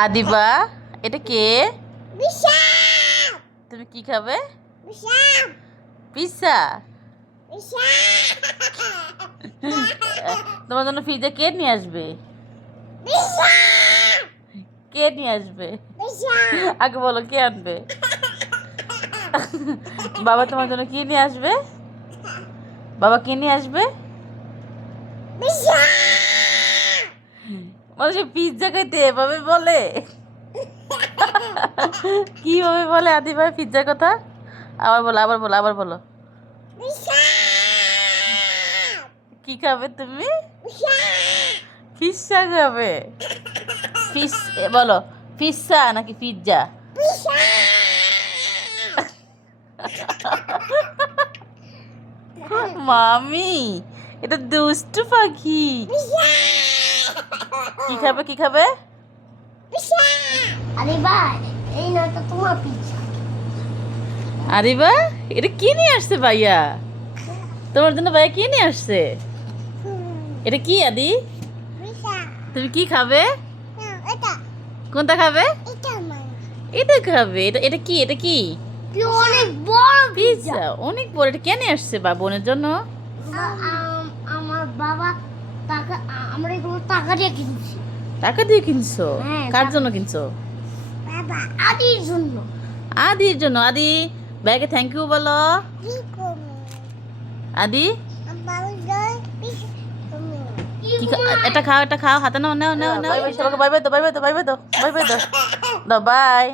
আদিবা এটা কে? তুমি কি খাবে? পিৎজা তোমার জন্য পিৎজা কে নিয়ে আসবে? কে নিয়ে আসবে? আগে বলো কে আনবে? বাবা তোমার জন্য কি নিয়ে আসবে? বাবা কে নিয়ে আসবে? মানুষের পিৎজা খাইতে এভাবে বলে? কীভাবে বলে আদি ভাই পিৎজার কথা? আবার বলো আবার বলো আবার বলো। কি খাবে তুমি? পিৎজা খাবে ফিস বলো পিৎজা নাকি পিৎজা মামি, এটা দুষ্টু পাখি। কি খাবে কি খাবে? আরে বা এটা কি নিয়ে আসছে ভাইয়া? তোমার জন্য ভাইয়া কি নিয়ে আসছে? এটা কি আদি? তুমি কি খাবে? কোনটা খাবে? এটা খাবে এটা এটা কি এটা কি? অনেক বড় পিৎজা। অনেক বড় এটা কেন আসছে বা বোনের জন্য? আমার বাবা টাকা আমরা টাকা দিয়ে কিনছি। টাকা দিয়ে কিনছো? হ্যাঁ, কার জন্য কিনছো? আদির জন্য। আদির জন্য। আদি ব্যাগে থ্যাংক ইউ বলো। আদি? এটা খাও এটা খাও। হাতে নাও নাও নাও নাও। বাই বাই তো বাই বাই তো বাই বাই তো বাই বাই তো বাই।